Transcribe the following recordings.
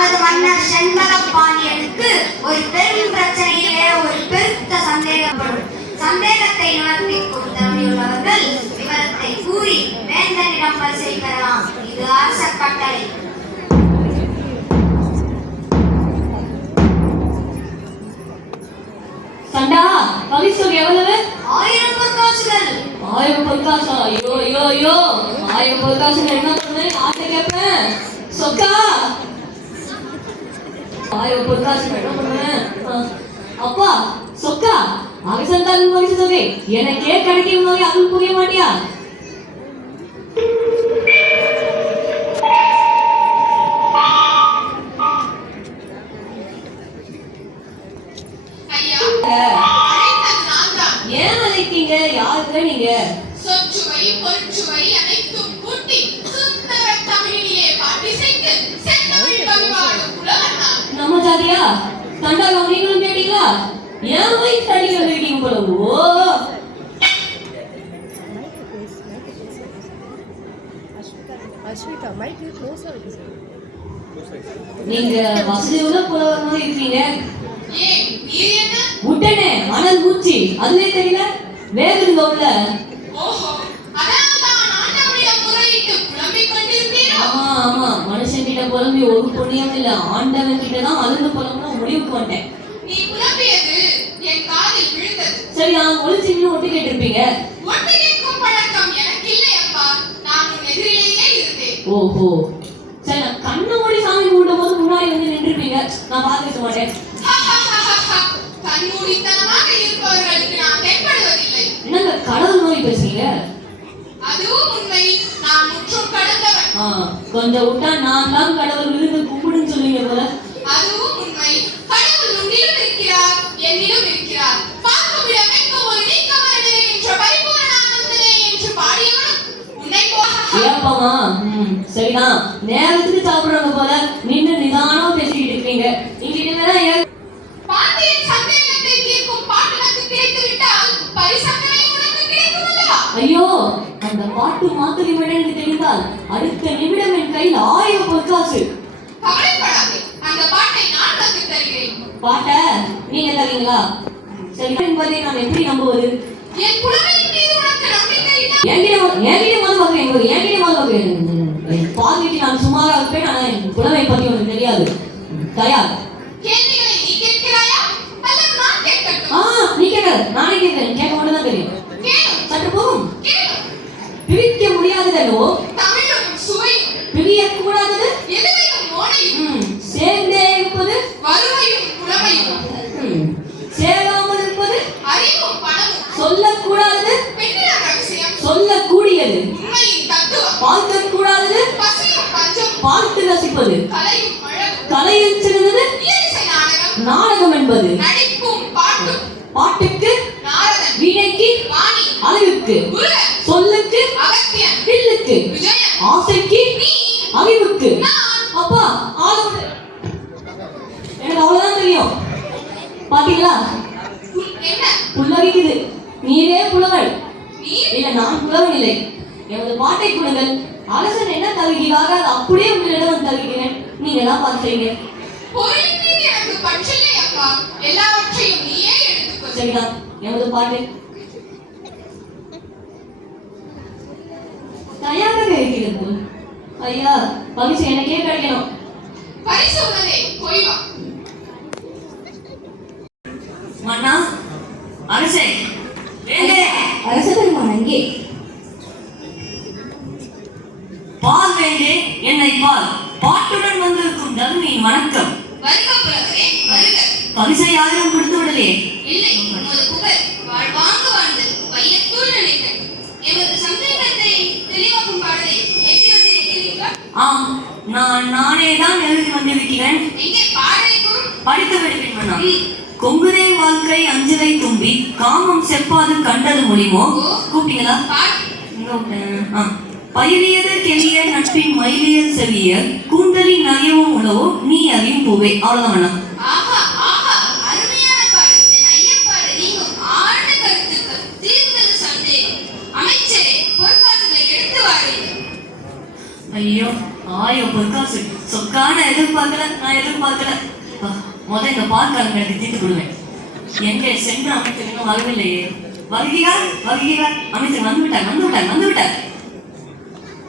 நமது மன்னர் செண்பக பாண்டியனுக்கு ஒரு பெரும் பிரச்சனையிலே ஒரு பெருத்த சந்தேகப்படும். சந்தேகத்தை நிவர்த்திக்கும் திறமையுள்ளவர்கள் விவரத்தை கூறி வேந்தனிடம் பரிசை பெறலாம். இது அரச கட்டளை. சண்டா, பரிசு எவ்வளவு? 1000 பொற்காசுகள். 1000 பொற்காசா? ஐயோ ஐயோ ஐயோ, 1000 பொற்காசுகள் என்ன பண்ணு? ஆசை கேட்பேன். சொக்கா, 1000 பொற்காசுகள் என்ன பண்ணுவேன்? அப்பா சொக்கா, அரசந்தாலும் பரிசு தொகை எனக்கே கிடைக்கும் போது அதுவும் புரிய மாட்டியா? ஏன் அழைத்தீங்க? யாருக்கு நீங்க? சொற்சுவை பொற்சுவை அனைத்தும் கூட்டி சுந்தர தமிழிலே பாட்டிசைத்து செந்தமிழ் பண்பாடும் புலவனா. நம்ம ஜாதியா? தண்டாகம் நீங்களும் கேட்டீங்களா? ஏன் வயசு அடிக்க வந்துருக்கீங்க போல? ஓ, நீங்க வசதி உள்ள புலவர் மாதிரி இருக்கீங்க. ஏன் நீ என்ன? உடனே மணல் மூச்சு அதுவே தெரியல, வேகுதுங்க உள்ள. ஓஹோ, அதான் ஆண்டவனிடம் முறையிட்டு புலம்பிக் கொண்டிருந்தீரோ? ஆமா ஆமா, மனுஷன் கிட்ட புலம்பி ஒரு புண்ணியம் இல்ல, ஆண்டவன் கிட்ட தான் அழுந்து புலம்புன்னு முடிவுக்கு வந்துட்டேன். நீ புலம்பியது என் காதில் விழுந்தது. சரி, நான் ஒளிச்சின்னு ஒட்டு கேட்டிருப்பீங்க. ஒட்டு கேட்கும் பழக்கம் எனக்கு இல்லை அப்பா. நான் உன் எதிரிலேயே இருந்தேன். ஓஹோ, சரி, நான் கண்ணை மூடி சாமி கும்பிடும் போது முன்னாடி வந்து நின்றுப்பீங்க, நான் பார்த்துக்க மாட்டேன். கண்மூடித்தனமாக இருப்பவர்களுக்கு நான் தென்படுவதில்லை. என்னங்க கடவுள் நோய் பேசுறீங்க? அதுவும் உண்மை. நான் முற்றும் கடந்தவன். கொஞ்சம் விட்டா நான் தான் கடவுள் விழுந்து கும்பிடுன்னு சொல்லுவீங்க போல. அதுவும் உண்மை. கடவுள் உன்னிலும் இருக்கிறார், என்னிலும் இருக்கிறார். பார்க்கும் இடம் எங்கும் ஒரு நீக்கமரதே என்ற பரிபூரணானந்தனே என்று பாடியவனும் உன்னை ஏப்பமா? சரிதான், நேரத்துக்கு சாப்பிடுறவங்க போல நின்று நிதானமா பேசிக்கிட்டு இருக்கீங்க. இங்க இனிமேதான் பாண்டியன் சந்தேகத்தை தீர்க்கும் பாட்டனுக்கு கிடைத்து விட்டால் பரிசங்கனை உனக்கு கிடைக்கும் அல்லவா? ஐயோ, அந்த பாட்டு மாத்திரை விட எனக்கு தெரிந்தால் அடுத்த நிமிடம் என் கையில் 1000 பொற்காசு. கவலைப்படாதே, அந்த பாட்டை நான் கற்று தருகிறேன். பாட்ட நீங்க தரீங்களா? சரி, என்பதை நான் எப்படி நம்புவது? என் புலமையின் மீது உனக்கு நம்பிக்கை இல்லை? என்கிட்ட மது பார்க்கிறேன். பாதிக்கு நான் சுமாரா இருப்பேன், ஆனா என் புலமை பத்தி உனக்கு தெரியாது. தயார்? கேள்விகளை நீ கேட்கிறாயா அல்லது நான் கேட்கட்டும்? நீ கேட்க, நானே கேட்கிறேன். கேட்க மட்டும் தான் தெரியும். கேளு. சற்று போகும். கேளு. பிரிக்க முடியாததோ தமிழும் சுவையும், பிரிய கூடாதது எதுவையும் மோனையும், சேர்ந்தே இருப்பது வறுமையும் புலமையும், சேராமல் இருப்பது அறிவும் பணமும், சொல்லக்கூடாதது பெண்ணிடம் ரகசியம், சொல்லக்கூடியது உண்மையின் தத்துவம், பார்க்க கூடாதது பசியும் பஞ்சம், பார்த்து ரசிப்பது, கலையும் அழகும், கலையில் சிறந்தது இயற்கை நாடகம், நாடகம் என்பது, நடிப்பும் பாட்டும், பாட்டுக்கு நாரதன், வீணைக்கு வாணி, அளவுக்கு, சொல்லுக்கு அகத்தியன், வில்லுக்கு, விஜயன், ஆசைக்கு நீ, அறிவுக்கு. நான். அப்பா ஆளோடு எனக்கு அவ்வளவுதான் தெரியும். பாத்தீங்களா, என்ன புல்லரிக்குது. நீரே புலவன். நீ? இல்ல, நான் புலவன் இல்லை. எமது பாட்டை கொடுங்கள். அரசன் என்ன தருகிறாரோ அதை அப்படியே உங்களிடம் தருகிறேன். நீங்க தான் பார்த்துறீங்க. பொருளின் மீது எனக்கு பற்றில்லை அப்பா. எல்லாவற்றையும் நீயே எடுத்துக்கொள். சரிதான், எமது பாட்டு தயாராக இருக்கிறது. ஐயா, பரிசு எனக்கே கிடைக்கணும். பரிசு உள்ளதே, போய் வா. மன்னா, அரசே, அரச பெருமான் அங்கே. பால் வேண்டே, என்னை பால். பாட்டுடன் வந்திருக்கும் தருமியின் வணக்கம். வருக புலவரே, வருக. பரிசை யாரும் கொடுத்து விடலே? இல்லை, உமது புகழ் வாழ்வாங்கு வாழ்ந்தது, வையத்துள் நினைத்தது. எமது சந்தேகத்தை தெளிவாக்கும் பாடலை எழுதி வந்திருக்கிறீர்களா? ஆம், நானே தான் எழுதி வந்திருக்கிறேன். எங்கே பாடலை கூறும்? படித்து விடுவேன் மன்னா. கொங்குதே வாழ்க்கை அஞ்சலை தும்பி காமம் செப்பாது கண்டது மொழிமோ. கூப்பிட்டீங்களா? பயிலியது கெளிய நட்பின் மயிலியல் செவிய கூந்தலின் நகையவும் உணவோ நீ அறியும் பூவே. அவ்வளவுதான் மன்னா. ஆஹா ஆஹா, அருமையான பாடு. என் ஐயப்பாடு நீங்கும் ஆழ்ந்த கருத்துக்கள், தீர்ந்தது சந்தேகம். அமைச்சரே, பொற்காசுகளை எடுத்து வாருங்கள். ஐயோ, 1000 பொற்காசு. சொக்கா, அக்கா நான் எதிர்பார்க்கல முதல் இந்த பார்க்க எனக்கு தீர்த்து கொடுவேன். எங்கே சென்ற அமைச்சர் இன்னும் வரவில்லையே. வருகிறார் அமைச்சர் வந்துவிட்டார்.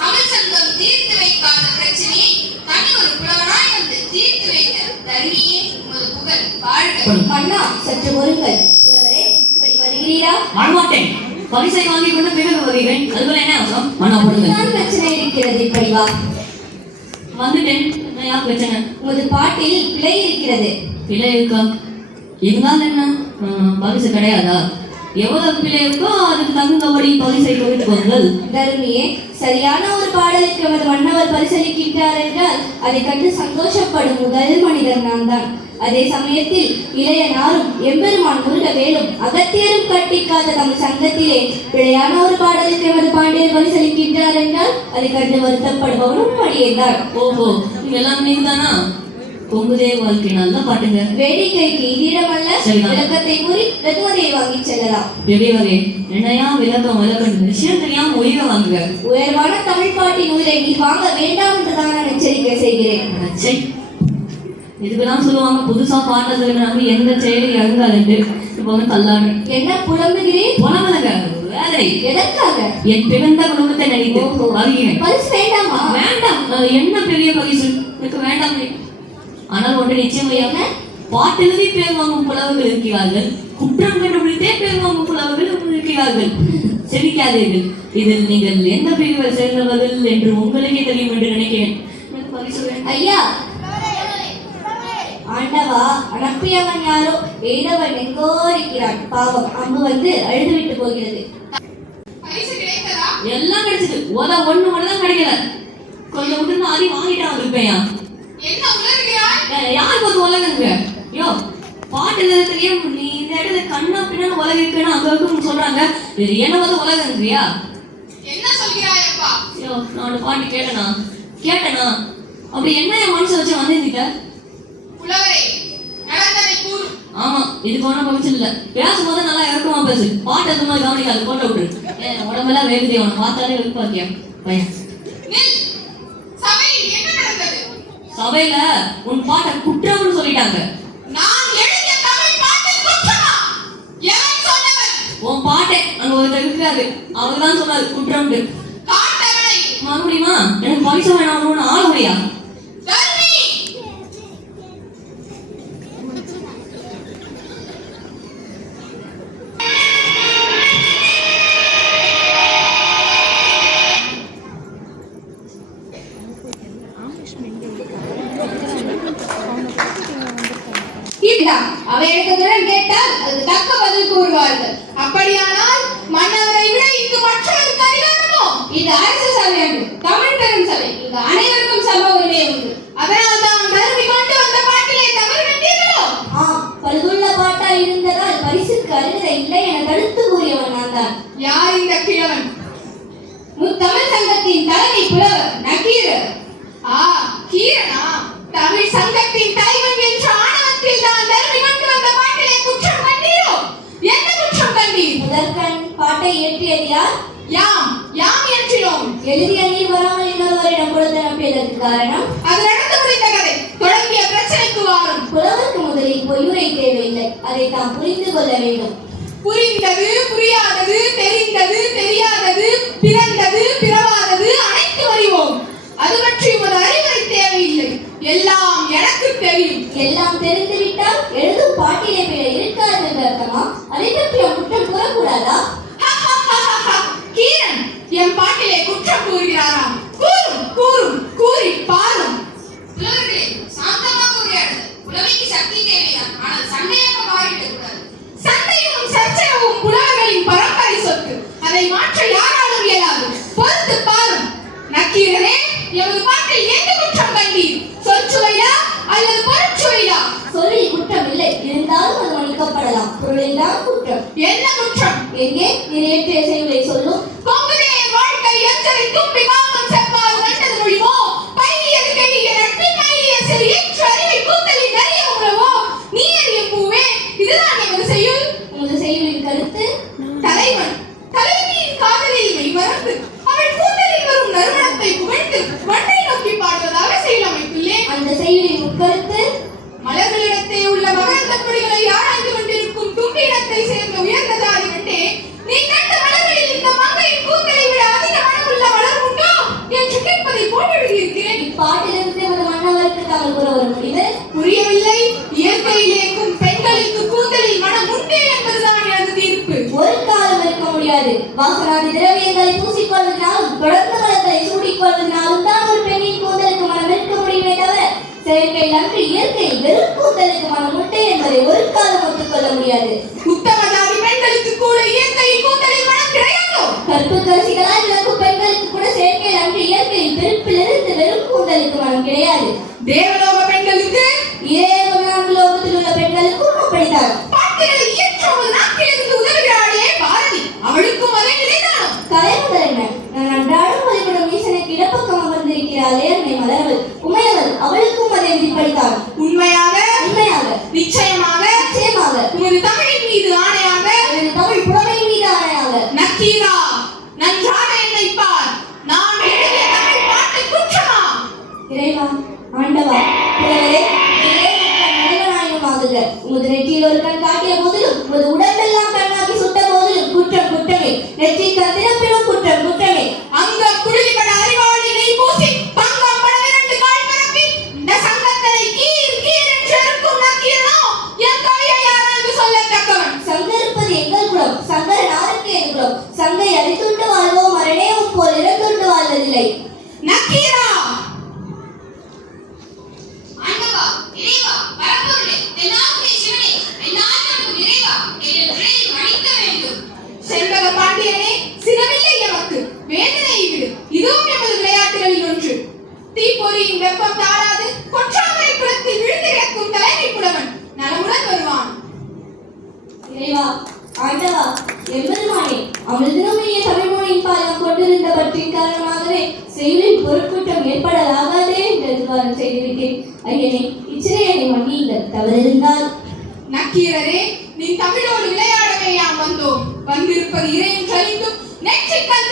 தமிழ் சங்கம் தீர்த்து வைக்காத பிரச்சனையை தனி ஒரு புலவனாய் வந்து தீர்த்து வைத்த தருணியே உமது புகழ் வாழ்க. மன்னா சற்று ஒருங்கள். புலவரே இப்படி வருகிறீரா? வரமாட்டேன். பரிசை வாங்கி கொண்டு பிறகு வருகிறேன். அதுபோல என்ன அவசரம்? மன்னா போடுங்க. நான் பிரச்சனை இருக்கிறது, இப்படி வா. வந்துட்டேன். யா பிரச்சனை? உமது பாட்டில் பிழை இருக்கிறது. பிழை இருக்கா? இருந்தாலும் என்ன பரிசு கிடையாதா? எவ்வளவு பிழை இருக்கோ அதுக்கு தகுந்தபடி பரிசை கொடுத்துக்கோங்கள். தருணியே, சரியான ஒரு பாடலுக்கு எமது மன்னவர் பரிசளிக்கின்றார் என்றால் அதை கண்டு சந்தோஷப்படும் முதல் மனிதர் நான் தான். அதே சமயத்தில் இளையனாரும் எம்பெருமான் முருகவேலும் அகத்தியரும் கட்டிக்காத தம் சங்கத்திலே பிழையான ஒரு பாடலுக்கு எமது பாண்டியர் பரிசளிக்கின்றார் என்றால் அதை கண்டு வருத்தப்படுபவனும் அடியேதான். ஓஹோ, நீங்க எல்லாம் நீங்கதானா? கொங்குதே வாழ்க்கை நல்ல பாட்டுங்க. வேடிக்கைக்கு இதீடமல்ல. விளக்கத்தை கூறி வெகுமதியை வாங்கி செல்லலாம். பெரியவரே, என்னையா விளக்கம் விஷயம் தெரியாம உயிரை வாங்குங்க. உயர்வான தமிழ் பாட்டின் உயிரை நீ வாங்க வேண்டாம் என்றுதான் நான் எச்சரிக்கை செய்கிறேன். இதுக்கெல்லாம் சொல்லுவாங்க புதுசா பாட்ட சொல்லுறாங்க எந்த செயலி இறங்காதுன்னு. இப்ப வந்து தள்ளாடு. என்ன புலம்புகிறேன்? புலம்புங்க வேலை. எதற்காக? என் பிறந்த குடும்பத்தை நினைத்து வருகிறேன். பரிசு வேண்டாமா? வேண்டாம். என்ன பெரிய பரிசு எனக்கு வேண்டாம். ஆனால் ஒன்று நிச்சயம், பாட்டெழுதி பேர் வாங்கும் புலவர்கள் இருக்கிறார்கள், குற்றம் கண்டுபிடித்தே பேர் வாங்கும் புலவர்கள் இருக்கிறார்கள். செவிக்காதீர்கள். இதில் நீங்கள் எந்த பிரிவை சேர்ந்தவர்கள் என்று உங்களுக்கே தெரியும் என்று நினைக்கிறேன். ஐயா, ஆண்டவா, அனுப்பியவன் யாரோ எய்தவன் எங்கோ இருக்கிறான். பாவம், அம்பு வந்து அழுது விட்டு போகிறது. எல்லாம் கிடைச்சது. ஒண்ணு மட்டும்தான் கிடைக்கல. கொஞ்சம் விட்டு அதி வாங்கிட்டான் இருப்பேயா. யார் பார்த்து உலகங்க? யோ, பாட்டு எழுதுறதுலயே நீ இந்த இடத்துல கண்ணா பின்னாடி உலகம் இருக்குன்னு அங்க இருக்கு சொல்றாங்க. இது என்ன பார்த்து உலகங்கிறியா? என்ன சொல்கிறாயப்பா? யோ, நான் பாட்டு கேட்டனா அப்படி என்ன என் மனசை வச்சு வந்திருந்தீங்க? புலவரே, நடந்ததை கூறு. ஆமா, இதுக்கு ஒன்றும் பவிச்சு இல்லை. பேசும்போது நல்லா இறக்கமா பேசு. பாட்டு எந்த மாதிரி கவனிக்காது, போட்ட விட்டு. உடம்பெல்லாம் வேகுதே, உனக்கு பார்த்தாலே வெறுப்பாக்கியா பையன். சபையில உன் பாட்டை குற்றம்னு சொல்லிட்டாங்க. நான் எழுதிய தமிழ் பாட்டு குற்றமா? எவன் சொன்னவன்? உன் பாட்டே அங்க ஒருத்தர் இருக்காரு, அவர்தான் சொன்னாரு குற்றம்னு. காட்டவனை மறுபடியுமா? எனக்கு பரிசு வேணாம்னு ஆள் முடியா? தர்மி, அவையிடத்துடன் கேட்டால் அதுக்கு தக்க பதில் கூறுவார்கள். அப்படியானால் மன்னவரை விட இங்கு மற்றவருக்கு அதிகாரமோ? இது அரசு சபை அன்று, தமிழ் பெரும் சபை. இங்கு அனைவருக்கும் சம உரிமை உண்டு. அதனால் தான் கருவி கொண்டு வந்த பாட்டிலே தமிழ் வென்றீர்களோ? பல்குள்ள பாட்டா இருந்ததால் பரிசுக்கு அருகதை இல்லை என தடுத்து கூறியவன் நான் தான். யார் இந்த கிழவன்? முத்தமிழ் சங்கத்தின் தலைமை புலவர் நக்கீரர். கீரனா? தமிழ் சங்கத்தின் தலைவன் என்ற ஆணவத்தில் தான் தருமி கொண்டு வந்த பாட்டிலே குற்றம் கண்டீரோ? என்ன குற்றம் கண்டீர்? முதற்கண் பாட்டை இயற்றியது யார்? யாம் இயற்றினோம். எழுதிய நீர் வராமல் இன்னொருவரிடம் கொடுத்து அனுப்பியதற்கு காரணம்? அது நடந்து முடிந்த கதை. தொடங்கிய பிரச்சனைக்கு வாரும். புலவருக்கு முதலில் பொய்யுரை தேவையில்லை, அதை தாம் புரிந்து கொள்ள வேண்டும். புரிந்தது, புரியாதது, தெரிந்தது, தெரியாதது, பிறந்தது, பிறவாதது அனைத்து அறிவோம். அது பற்றி ஒரு அறிவுரை தேவையில்லை. எல்லாம் எனக்கு தெரியும். எல்லாம் தெரிந்துவிட்டால் எழுதும் பாட்டிலே பிழை இருக்காது என்று அர்த்தமா? அதை பற்றி குற்றம் கூறக்கூடாதா? கீரன் என் பாட்டிலே குற்றம் கூறுகிறாராம். கூறும் கூறி பாரும். புலவர்களே, சாந்தமாக உரையாடுங்கள். புலமைக்கு சக்தி தேவைதான், ஆனால் சண்டையாக மாறிவிடக் கூடாது. சண்டையும் சர்ச்சையும் புலவர்களின் பரம்பரை சொத்து. அதை மாற்ற யாராலும் இயலாது. பொறுத்து பாரும். நக்கீரனே, எமது பாட்டில் எந்த குற்றம் கண்டீர்? சொற்சுவையா அல்லது பொருட்சுவையா? சொல்லில் குற்றம் இல்லை, இருந்தாலும் அது மன்னிக்கப்படலாம். பொருளில் தான் குற்றம். என்ன குற்றம்? எங்கே நிறைவேற்றிய செய்வதை சொல்லும். பொங்குதே வாழ்க்கை எச்சரை தும்பி காமம் செப்பால் கண்டது மொழிவோ? பையியது கெளிய நட்பின் மைய சரி ஏற்று அறிவை கூத்தலின் நிறைய உறவோ? நீ அறியும் பூவே, இதுதான் எமது செய்யுள். உமது செய்யுளின் கருத்து? தலைவியின் காதலில் மெய்மறந்து அவள் கூந்தலில் வரும் நறுமணத்தை புகழ்ந்து வண்டை நோக்கி பாடுவதாக செயல் அமைத்துள்ளேன். அந்த முடிவு? புரியவில்லை. இயற்கையில் இயக்கும் பெண்களுக்கு கூந்தலில் மனம் உண்டு என்பதுதான் எனது தீர்ப்பு. ஒரு காலம் இருக்க முடியாது. வாசனாதி திரவியங்களை பூசிக்கொள்வதனாலும் தொடர்ந்து மலர்களை சூடிக்கொள்வதனாலும் தான் ஒரு பெண்ணின் கூந்தலுக்கு மனம் இருக்க முடியுமே தவிர செயற்கையில் அன்று இயற்கையில் வெறும் கூந்தலுக்கு மனம் உண்டு என்பதை ஒரு காலம் ஒத்துக்கொள்ள முடியாது. உத்தம ஜாதி பெண்களுக்கு கூட இயற்கையில் கூந்தலில் மனம் கிடையாதோ? கற்புக்கரசிகளாய் விளக்கும் பெண்களுக்கு கூட செயற்கையில் அன்று இயற்கையில் பெருப்பிலிருந்து வெறும் கூந்தலுக்கு மனம் கிடையாது. தேவலோக பெண்களுக்கு லோகத்தில் உள்ள பெண்களுக்கும் அப்படித்தான். பாட்டுகளை இயற்றுவது நாட்டிலிருந்து உதவுகிறாளே பாரதி, அவளுக்கும் அதே நிலைதான். கலைமுதல் என்ன? நான் அன்றாடம் வழிபடும் ஈசனுக்கு இடப்பக்கம் அமர்ந்திருக்கிறாளே அன்னை மலரவள் உமையவள், அவளுக்கும் அதே விதிப்படித்தான். உண்மையாக உண்மையாக நிச்சயமாக நிச்சயமாக உமது தமிழின் மீது ஆணையாக எனது தமிழ் புலமையின் மீது ஆணையாக. நக்கீரா, நன்றாக என்னை பார். நான் எழுதிய தமிழ் பாட்டு குற்றமா? இறைவா, ஆண்டவா, புலவரே, உமது நெற்றியில் ஒரு கண் காட்டிய போதிலும் உமது உடம்பெல்லாம் கண்ணாக்கி சுட்ட போதிலும் குற்றம் குற்றமே. நெற்றி கத்திரப்பிலும் குற்றம் குற்றமே. அங்க குளிர்பட அறிவாளினை பூசி பங்கம் பட இரண்டு கால் பரப்பி இந்த சங்கத்தனை கீர் கீர் என்று இருக்கும் நக்கீரனோ என் கவியை யாராண்டு சொல்லத்தக்கவன். சங்கருப்பது எங்கள் குலம், சங்கரன் ஆருக்கு என் குலம். சங்கை அடித்துண்டு வாழ்வோம், மரணேவும் போல் இறந்துண்டு வாழ்வதில்லை. நக்கீரா, ஆண்டவா, இறைவா, பரம்பொருளே, தென்னாவுடைய சிவனே, எந்நாட்டவர்க்கும் இறைவா, என்னை விரைவில் மன்னிக்க வேண்டும். செண்பக பாண்டியனே, சினமில்லை எமக்கு, வேதனை விடு. இதுவும் எமது விளையாட்டுகளில் ஒன்று. தீப்பொறியின் வெப்பம் தாழாது கொற்றாமரை குளத்தில் விழுந்து கிடக்கும் தலைமை புலவன் நலமுடன் வருவான். இறைவா, ஆண்டவா, எம்பெருமானே, அமிர்தமுடைய தமிழ் மொழியின் பாலம் கொண்டிருந்த பற்றின் காரணமாகவே செயலில் பொருட்குற்றம் ஏற்படலாகாதே என்று எதிர்வாரம் செய்துவிட்டேன். ஐயனே, இச்சிறையனை மன்னியுங்கள். தவறிருந்தால் நக்கீரரே, நீ தமிழோடு விளையாடவே யாம் வந்தோம். வந்திருப்பது இறையும் சரிந்தும் நெற்றிக்கண்